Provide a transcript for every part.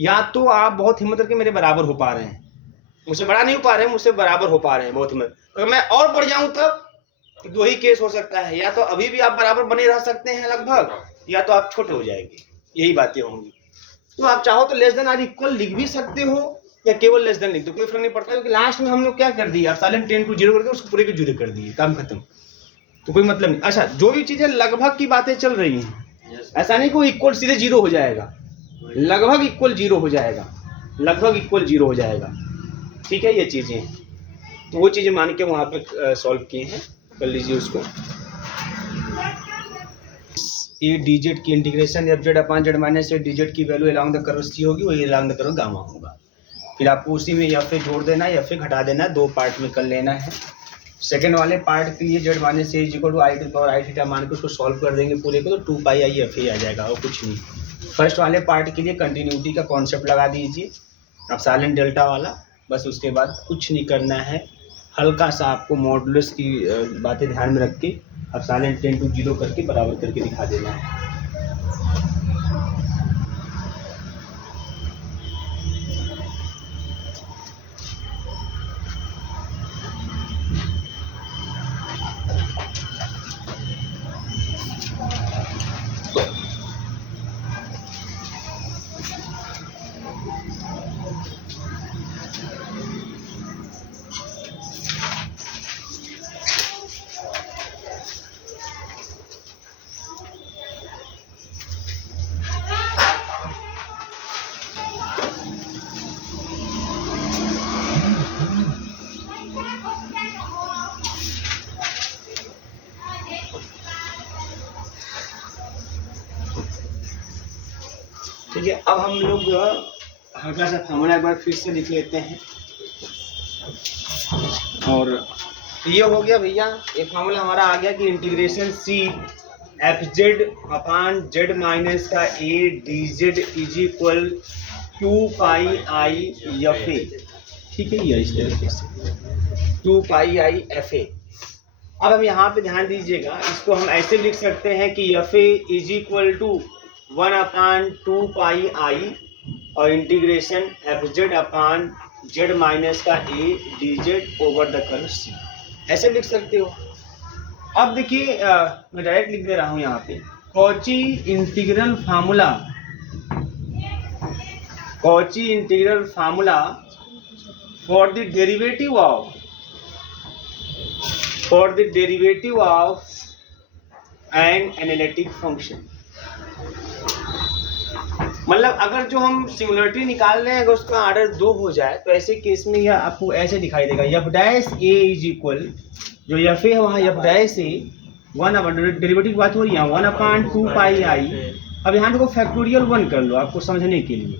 या तो आप बहुत हिम्मत करके मेरे बराबर हो पा रहे हैं, मुझसे बड़ा नहीं हो पा रहे हैं, मुझसे बराबर हो पा रहे हैं बहुत हिम्मत, अगर मैं और बढ़ जाऊं तब दो ही केस हो सकता है, या तो अभी भी आप बराबर बने रह सकते हैं लगभग, या तो आप छोटे हो जाएंगे, यही बातें होंगी। तो आप चाहो तो लेस देन और इक्वल लिख भी सकते हो या केवल लेस देन लिख दो, कोई फर्क नहीं पड़ता, क्योंकि लास्ट में हम लोग क्या कर दिया, साइलेंट 10 to 0 करके उसको पूरे के 0 कर दिए, काम खत्म, तो कोई मतलब नहीं। अच्छा, जो भी चीजें लगभग की बातें चल रही हैं, ऐसा नहीं कोई इक्वल सीधे 0 हो जाएगा, लगभग इक्वल 0 हो जाएगा, लगभग इक्वल 0 हो जाएगा, ठीक है। ये चीजें तो वो चीजें मान के वहां पे सॉल्व किए हैं, कर लीजिए उसको। ये dz की integration F Z upon Z minus a dz की value along the curve c होगी, वही अलॉन्ग द कर्व गामा होगा। फिर आपको उसी में एफ जोड़ देना है, एफ घटा देना है, दो पार्ट में कर लेना है। सेकंड वाले पार्ट के लिए Z minus A equal to I to power I theta मान के उसको सॉल्व कर देंगे पूरे को, तो 2 पाई आई एफ आ जाएगा और कुछ नहीं। फर्स्ट वाले पार्ट के लिए कंटिन्यूटी का कॉन्सेप्ट लगा दीजिए अब साइलेंट डेल्टा वाला, बस उसके बाद कुछ नहीं करना है, हल्का सा आपको मॉडुलस की बातें ध्यान में रख के अब साइलेंट 10 to 0 करके बराबर करके दिखा देना है। ठीक है, अब हम लोग हल्का सा फार्मूला एक बार फिर से लिख लेते हैं, और ये हो गया भैया, ये फार्मूला हमारा आ गया कि integration C F Z upon Z minus का a d z is equal 2 pi i f a, ठीक है, ये इस तरीके से 2 पाई आई एफ ए। अब हम यहाँ पे ध्यान दीजिएगा, इसको हम ऐसे लिख सकते हैं कि f a is equal to 1/2 pi आई और integration F Z upon Z minus का a d z over the curve c, ऐसे लिख सकते हो। अब देखिए मैं डायरेक्ट लिख दे रहा हूँ यहाँ पे, Cauchy integral formula, Cauchy integral formula for the derivative of, for the derivative of an analytic function. मतलब अगर जो हम सिंगुलरिटी निकाल रहे हैं अगर उसका ऑर्डर 2 हो जाए तो ऐसे केस में यह आपको ऐसे दिखाई देगा, F dash A is equal, जो एफ ए है वहाँ एफ डैश ए 1 डेरिवेटिव बात हो रही है 1/2 पाई आई। अब यहाँ देखो फैक्टोरियल 1 कर लो आपको समझने के लिए,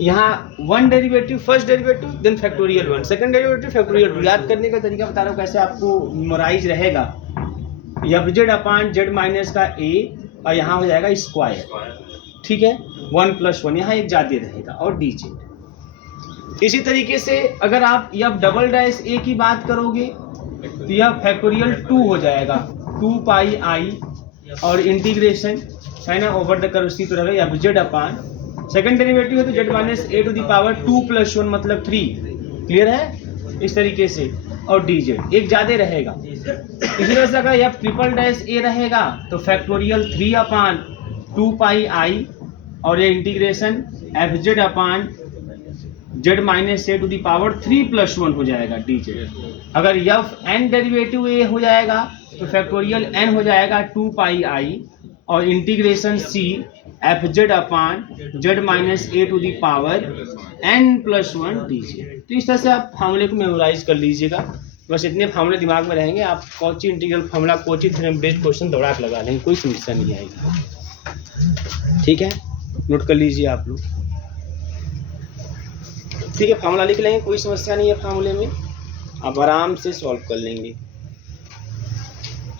यहाँ 1 derivative first derivative then factorial 1 second derivative factorial 2। याद करने का तरीका बता रहा हूँ कैसे आपको मेमोराइज रहेगा, F Z upon Z minus का ए और यहाँ हो जाएगा स्क्वायर, ठीक है, 1 + 1 यहाँ एक ज्यादा रहेगा और डी जेड। इसी तरीके से अगर आप एफ डबल डैश ए की बात करोगे तो यह फैक्टोरियल 2 हो जाएगा 2 पाई आई और इंटीग्रेशन है ना ओवर द कर्व सी, तो रहेगा F Z upon second derivative है तो Z minus A to the power 2 + 1 मतलब 3, क्लियर है इस तरीके से, और डी जेड एक ज्यादा रहेगा। इसी तरह से अगर एफ ट्रिपल डैश ए रहेगा तो फैक्टोरियल 3/2 पाई आई और ये integration F Z upon Z minus A to the power 3 + 1 हो जाएगा डी जेड। अगर एफ एन डेरिवेटिव ए हो जाएगा तो फैक्टोरियल एन हो जाएगा 2 पाई आई और integration C F Z upon Z minus A to the power n + 1 D Z. तो इस तरह से आप फार्मूले को मेमोराइज कर लीजिएगा, बस इतने फार्मूले दिमाग में रहेंगे, आप Cauchy integral formula Kochi theorem based question दौड़ा के लगा लेंगे, कोई समस्या नहीं आएगी, ठीक है, नोट कर लीजिए आप लोग, ठीक है, फार्मूला लिख लेंगे, कोई समस्या नहीं है फार्मूले में, आप आराम से सॉल्व कर लेंगे।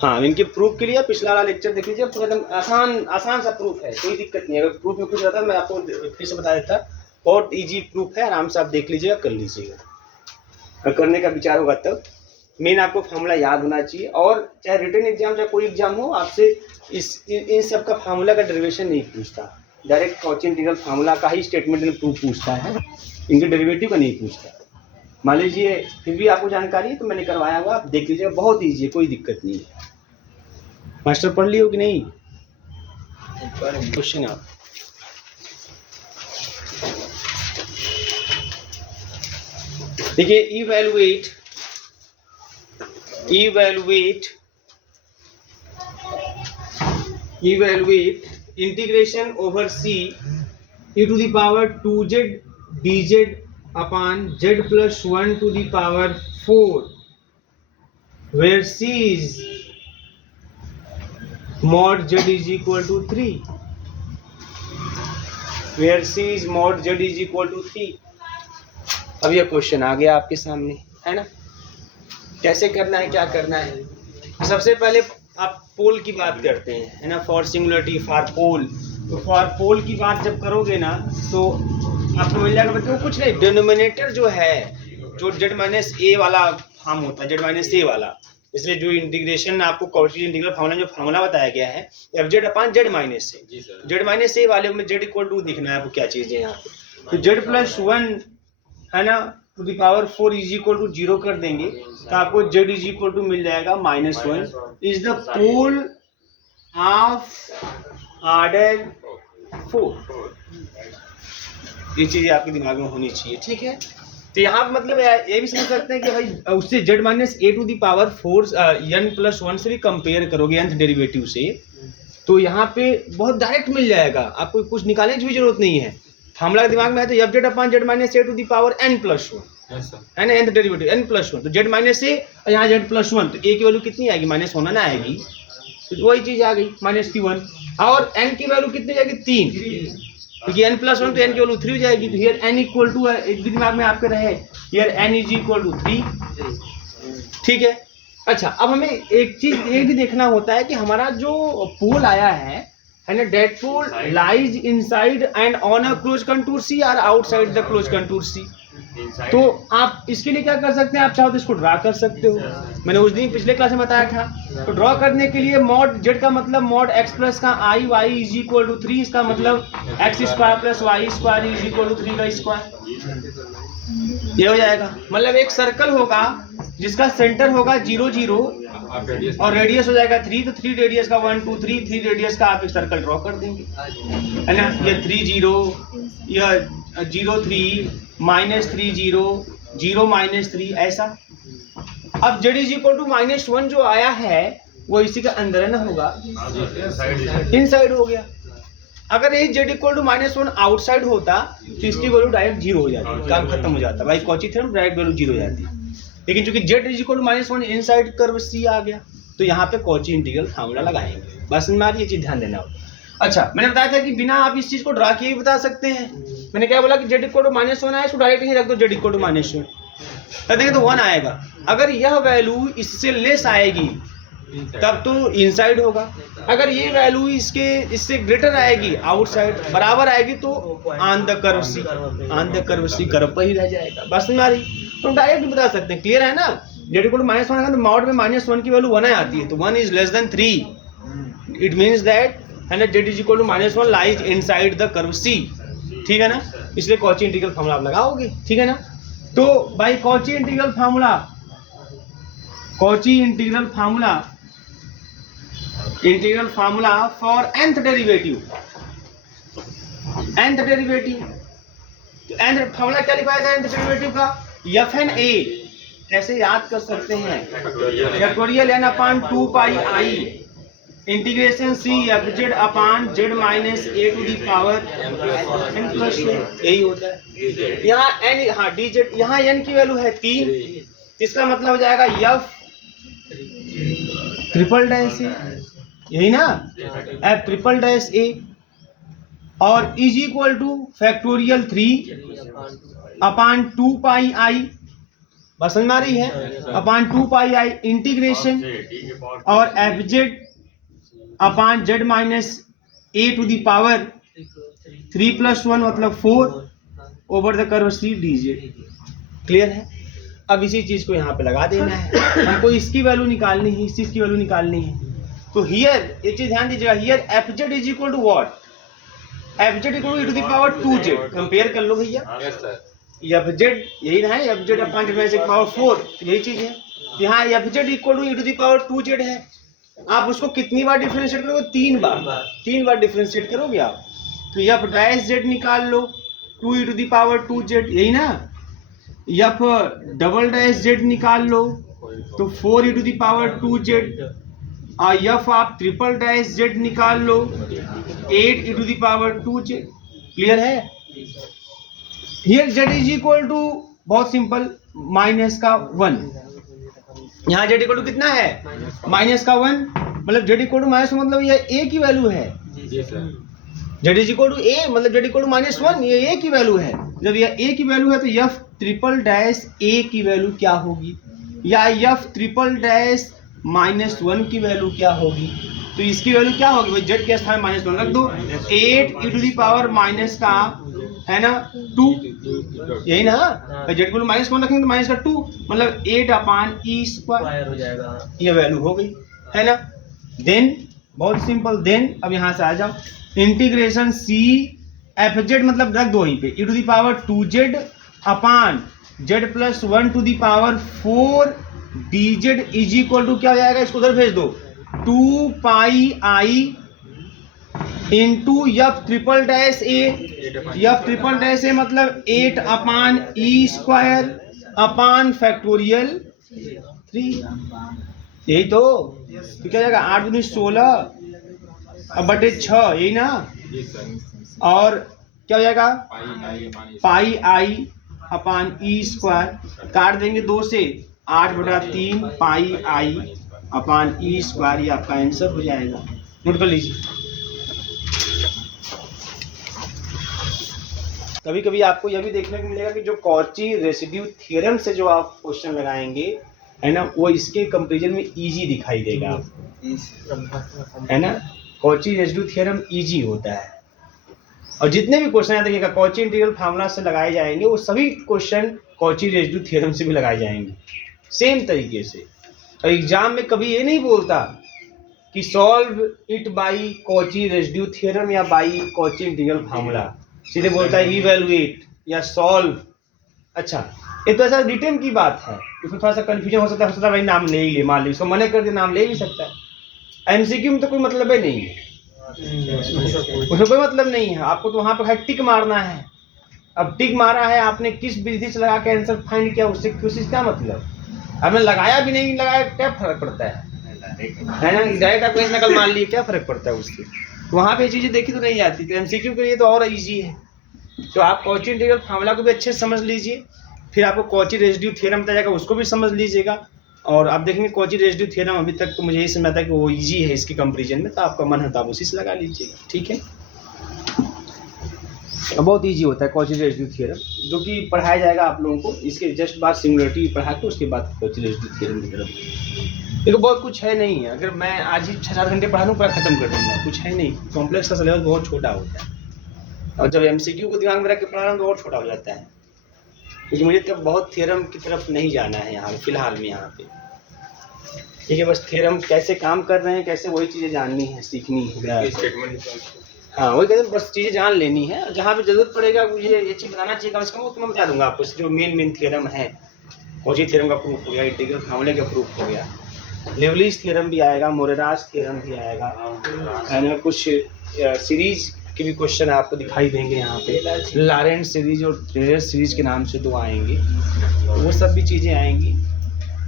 हाँ, इनके प्रूफ के लिए पिछला वाला लेक्चर देख लीजिए, एकदम आसान सा प्रूफ है, कोई दिक्कत नहीं है। अगर प्रूफ में कुछ रहता मैं आपको फिर से बता देता, बहुत इजी प्रूफ है, आराम से आप देख लीजिएगा, कर लीजिएगा, अगर करने का विचार होगा तब। मेन आपको फार्मूला याद होना चाहिए, और चाहे रिटन एग्जाम चाहे कोई एग्जाम हो आपसे इन सब का फार्मूला का डेरिवेशन नहीं पूछता, डायरेक्ट कॉची इंटीग्रल फार्मूला का ही स्टेटमेंट में प्रूफ पूछता है, इनके डेरिवेटिव का नहीं पूछता। मान लीजिए फिर भी आपको जानकारी है तो मैंने करवाया हुआ, आप देख लीजिएगा, बहुत ईजी है, कोई दिक्कत नहीं है। मास्टर पढ़ लियो कि नहीं? क्वेश्चन आप देखिए, evaluate integration over c e to the power 2z dz upon z plus 1 to the power 4 where c is mod z is equal to 3, where c is mod z is equal to 3। अब यह question आ गया आपके सामने, है ना? कैसे करना है, क्या करना है? सबसे पहले आप पोल की बात करते हैं, है ना, फॉर सिंगुलरिटी, फॉर पोल। तो फॉर पोल की बात जब करोगे ना तो आपको मिल जाएगा बच्चों, कुछ नहीं, डिनोमिनेटर जो है, जो z माइनस ए वाला फॉर्म होता है, z माइनस ए वाला, इसलिए जो इंटीग्रेशन आपको कॉची इंटीग्रल फार्मूला जो फार्मूला बताया गया है F Z upon Z minus ए, जेड माइनस ए वाले में जेड इक्वल टू दिखना है आपको, क्या चीज़ है यहाँ पे, तो जेड प्लस 1 है ना to the power 4 is equal to 0 कर देंगे तो आपको z इज इक्वल टू मिल जाएगा -1 is the pole of order 4। ये चीज़ आपके दिमाग में होनी चाहिए, ठीक है? तो यहाँ पे मतलब ये भी समझ सकते हैं कि भाई उससे z minus A to the power 4 n plus 1 से भी कंपेयर करोगे nth डेरिवेटिव से, तो यहाँ पे बहुत डायरेक्ट मिल जाएगा, आपको कुछ निकालने की भी जरूरत नहीं है। फार्मूला दिमाग में है तो F Z upon Z minus A to the power n plus 1 है ना, nth डेरिवेटिव n प्लस 1, तो जेड माइनस ए और यहाँ जेड प्लस 1, तो ए की वैल्यू कितनी आएगी, माइनस होना ना आएगी, तो वही चीज आ गई -1, और n की वैल्यू कितनी जाएगी 3, क्योंकि n प्लस 1 तो n की वैल्यू 3 हो जाएगी, तो हियर n इक्वल टू, एक भी दिमाग में आपके रहे, here n is equal to 3, ठीक है? अच्छा, अब हमें एक चीज ये भी देखना होता है कि हमारा जो पोल आया है ना, that pole lies inside and on a closed contour C or outside the closed contour C। तो आप इसके लिए क्या कर सकते हैं, आप चाहो तो इसको ड्रा कर सकते हो, मैंने उस दिन पिछले क्लास में बताया था। तो ड्रॉ करने के लिए मॉड जेड का मतलब मॉड x प्लस का i y is equal to 3, इसका मतलब x square plus y square is equal to 3 का स्क्वायर, ये हो जाएगा। मतलब एक सर्कल होगा जिसका सेंटर होगा 0 0 और रेडियस हो जाएगा 3, तो 3 रेडियस का 1 2 3 3 रेडियस का आप एक सर्कल ड्रॉ कर देंगे, है ना? ये 3 0, यह 0 3 -3 0 0 -3 ऐसा। अब z इज इक्वल टू -1 जो आया है वो इसी का अंदर है ना होगा, इनसाइड हो गया। अगर ये z इक्वल टू -1 आउटसाइड होता तो इसकी वैल्यू डायरेक्ट 0 हो जाती, काम खत्म हो जाता भाई, कॉची थ्योरम डायरेक्ट वैल्यू 0 हो जाती। लेकिन चूंकि z is equal to -1 inside curve c आ गया, तो यहाँ पे कॉची इंटीग्रल फार्मूला लगाएंगे, बस हमारी ये चीज ध्यान देना होगा। अच्छा, मैंने बताया था कि बिना आप इस चीज को ड्रा किए भी बता सकते हैं। मैंने क्या बोला कि z इक्वल टू -1 आए, इसको डायरेक्ट ही रख दो z इक्वल टू -1, तब देखें तो 1 आएगा। अगर यह वैल्यू इससे लेस आएगी तब तो इनसाइड होगा, अगर ये वैल्यू इससे ग्रेटर आएगी, आउटसाइड बराबर आएगी, तो on the curve c, on the curve c curve पर ही रह जाएगा, बस हमारी। तो डायरेक्ट बता सकते हैं, क्लियर है ना? z इक्वल टू -1 आएगा तो मॉड में -1 की वैल्यू 1 आती है, तो 1 is less than 3, it means that है ना z is equal to -1 lies inside the curve c, ठीक है ना? इसलिए कॉची इंटीग्रल फार्मूला आप लगाओगे, ठीक है ना? तो भाई Cauchy integral formula for nth derivative, तो nth फार्मूला क्या लिखा है nth डेरिवेटिव का, fn a, कैसे याद कर सकते हैं, factorial n upon 2 pi i integration c f Z upon Z minus A to the power n plus, यही होता है। यहाँ n, हाँ डी जेड, यहाँ n की वैल्यू है 3, इसका मतलब हो जाएगा f ट्रिपल डैश ए, यही ना, f ट्रिपल डैश ए, और is equal to factorial 3 upon 2 pi i, बस समझ में आ रही है, अपान 2 पाई आई इंटीग्रेशन और f Z upon Z minus A to the power 3 + 1 मतलब 4 over the curve c d z. Clear है? अब इसी चीज को यहाँ पे लगा देना है, हमको इसकी वैल्यू निकालनी है, इस चीज की वैल्यू निकालनी है। तो हियर एक चीज ध्यान दीजिएगा, here f z is equal to what, f z equal to power 2z, compare कर लो भैया। Yes sir. एफ जेड यही ना है, एफ जेड अपॉन 10⁻⁴ यही चीज है। यहाँ f z equal to power 2z है, आप उसको कितनी बार डिफरेंशिएट करोगे? 3 बार डिफरेंशिएट करोगे आप। तो एफ डैश जेड निकाल लो 2 पावर 2z, यही ना। एफ डबल डैश जेड निकाल लो तो 4 पावर 2z, और एफ आप ट्रिपल डैश जेड निकाल लो 8 पावर 2z। क्लियर है? Here z is equal to बहुत सिंपल -1। यहाँ जेड इक्वल टू कितना है? -1, मतलब जेड इक्वल टू माइनस, मतलब ये ए की वैल्यू है। जी sir. Z is equal to a, मतलब जेड इक्वल टू -1, ये ए की वैल्यू है। जब ये ए की वैल्यू है तो एफ ट्रिपल डैश ए की वैल्यू क्या होगी, या एफ ट्रिपल डैश -1 की वैल्यू क्या होगी? तो इसकी वैल्यू क्या होगी भाई? जेड के स्थान में -1 रख दो, 8 पावर माइनस का है ना 2, यही ना। जेड को -1 रखेंगे तो माइनस का 2, मतलब 8/e² हो जाएगा। ये वैल्यू हो गई, है ना। देन बहुत सिंपल, देन अब यहाँ से आ जाओ, इंटीग्रेशन सी एफ जेड, मतलब रख दो वहीं पे e power 2z upon z plus 1 dz is equal to क्या हो जाएगा? इसको उधर भेज दो, 2πi into f triple dash a. F triple dash a मतलब 8/e² अपॉन फैक्टोरियल 3, यही तो। क्या जाएगा? 8 दूनी 16 अब बटे 6, यही ना। जी सर। और क्या हो जाएगा? पाई पाई अपॉन e², काट देंगे 2 से, 8/3 पाई आई अपॉन e², ये आपका आंसर हो जाएगा। नोट कर लीजिए। कभी कभी आपको यह भी देखने को मिलेगा कि जो कॉची रेसिड्यू थ्योरम से जो आप क्वेश्चन लगाएंगे, है ना, वो इसके कंपेरिजन में इजी दिखाई देगा, है ना। कॉची रेसिड्यू थ्योरम इजी होता है, और जितने भी क्वेश्चन देखिएगा कॉची इंटीग्रल फार्मूला से लगाए जाएंगे, वो सभी क्वेश्चन कॉची रेसिड्यू थ्योरम से भी लगाए जाएंगे सेम तरीके से। और एग्जाम में कभी ये नहीं बोलता कि solve it by Cauchy residue theorem या बाई कॉची इंटीग्रल फार्मूला, सीधे बोलता है इवैल्यूएट या सॉल्व। अच्छा, ये तो ऐसा रिटर्न की बात है, उसमें थोड़ा सा कंफ्यूजन हो सकता है भाई नाम ले ही ले, मान ली उसको मना कर दे, नाम ले भी सकता है। एमसीक्यू में तो कोई मतलब ही नहीं है, उसमें कोई मतलब नहीं है। आपको तो वहाँ पर टिक मारना है। अब टिक मारा है आपने, किस विधि से लगा के आंसर फाइंड किया, उससे क्या मतलब? आपने लगाया भी नहीं लगाया, क्या फर्क पड़ता है ना। डायरेक्ट आप कैसे नकल मान ली, क्या फर्क पड़ता है उससे? वहाँ पे चीजें देखी तो नहीं आती। तो एमसीक्यू के लिए तो और इजी है। तो आप कॉची इंटीग्रल फार्मूला को भी अच्छे से समझ लीजिए, फिर आपको कॉची रेसिड्यू थ्योरम बताया जाएगा, उसको भी समझ लीजिएगा। और आप देखेंगे कॉची रेसिड्यू थ्योरम अभी तक तो मुझे ये समझ आता है कि वो इजी है इसकी कंपेरिजन में, तो आपका मन है तो आप उसी से लगा लीजिएगा, ठीक है। बहुत इजी होता है कॉची रेसिड्यू थ्योरम, जो कि पढ़ाया जाएगा आप लोगों को। इसके जस्ट बाद सिंगुलरिटी पढ़ा के उसके बाद कॉची रेसिड्यू थ्योरम की तरफ। देखो बहुत कुछ है नहीं है, अगर मैं आज ही 6-7 घंटे पढ़ा दूँ पूरा खत्म कर दूँगा, कुछ है नहीं। कॉम्प्लेक्स का सिलेबस बहुत छोटा होता है, और जब एमसीक्यू को दिमाग में रख के पढ़ा रहा हूँ तो और छोटा हो जाता है, क्योंकि मुझे तो बहुत थ्योरम की तरफ नहीं जाना है यहाँ फिलहाल में यहाँ पे, ठीक है। बस थ्योरम कैसे काम कर रहे हैं, कैसे, वही चीज़ें जाननी है, सीखनी है। हाँ, वही कहते हैं, बस चीज़ें जान लेनी है। जहाँ पे जरूरत पड़ेगा मुझे ये चीज़ बताना चाहिए कम से कम, तो मैं बता दूंगा आपको। जो मेन थ्योरम है, कॉची थ्योरम का प्रूफ हो गया, इंटीग्रल फार्मूले का प्रूफ हो गया, लेवलिस थ्योरम भी आएगा, मोरेरास थ्योरम भी आएगा, है कुछ सीरीज के भी क्वेश्चन आपको दिखाई देंगे यहाँ पे। लॉरेंट्ज सीरीज और टेलर सीरीज के नाम से 2 आएंगे, तो वो सब भी चीज़ें आएंगी।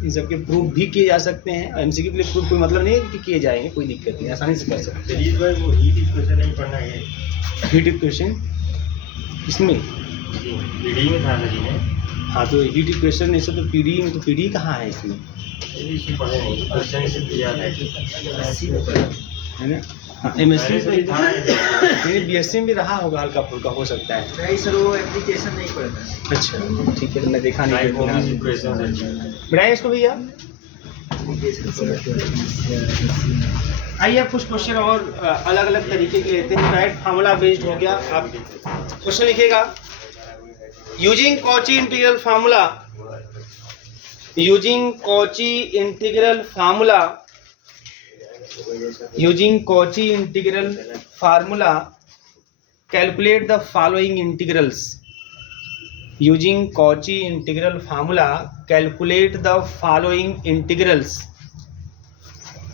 इन सब के प्रूफ भी किए जा सकते हैं। एमसीक्यू के लिए प्रूफ कोई मतलब नहीं है कि किए जाएंगे, कोई दिक्कत नहीं, आसानी से कर सकते हैं। हीट इक्वेशन इसमें पीडी में था ना। हाँ, तो हीट इक्वेशन ऐसे तो पीडी में, तो पीडी कहाँ है इसमें, है ना। हाँ, एमएससी में बीएससी में भी रहा होगा, हल्का फुल्का हो सकता है। नहीं सर, वो एप्लीकेशन नहीं पढ़ना। अच्छा ठीक है, तो मैं देखा नहीं। बढ़ाइए इसको भैया। आइए आप कुछ क्वेश्चन और अलग अलग तरीके के लेते हैं। डायरेक्ट फार्मूला बेस्ड हो गया। आप क्वेश्चन लिखिएगा, using Cauchy integral formula, using Cauchy integral formula, using Cauchy integral formula calculate the following integrals using Cauchy integral formula. Calculate the following integrals,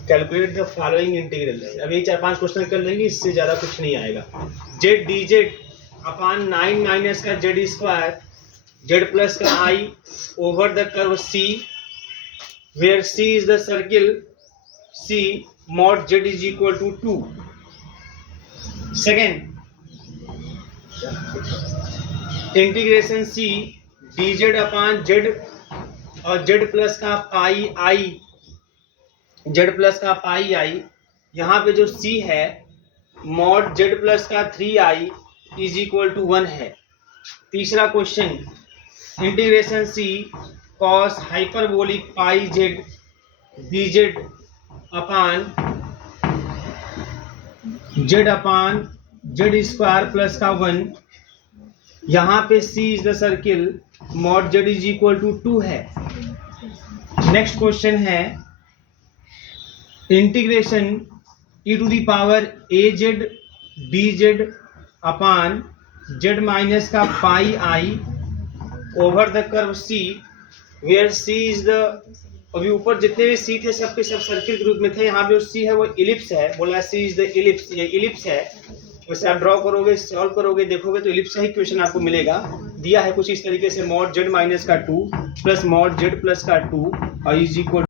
calculate the following integrals. अभी 4-5 question कर लेंगे, इससे ज़्यादा कुछ नहीं आएगा। Z d z upon 9 minus का z square z plus का i over the curve c where c is the circle c mod z is equal to 2। Second, integration c d z upon z और z plus का pi आई, Z plus का pi आई, यहाँ पे जो सी है mod Z plus का 3i is equal to 1 है। तीसरा question, integration c cos hyperbolic pi z d z upon z square plus का 1, यहाँ पे c is the circle mod z is equal to 2 है। नेक्स्ट क्वेश्चन है integration e to the power a z d z upon Z minus का pi i over the curve c where c is the, अभी ऊपर जितने भी सी थे सब के सब सर्किल के रूप में थे, यहाँ पे जो सी है वो इलिप्स है, बोला सी इज द इलिप्स, ये इलिप्स है। वैसे आप ड्रॉ करोगे, सॉल्व करोगे, देखोगे तो इलिप्स का ही क्वेश्चन आपको मिलेगा। दिया है कुछ इस तरीके से मॉड जेड माइनस का 2 प्लस मॉड जेड प्लस का 2 और इज इक्वल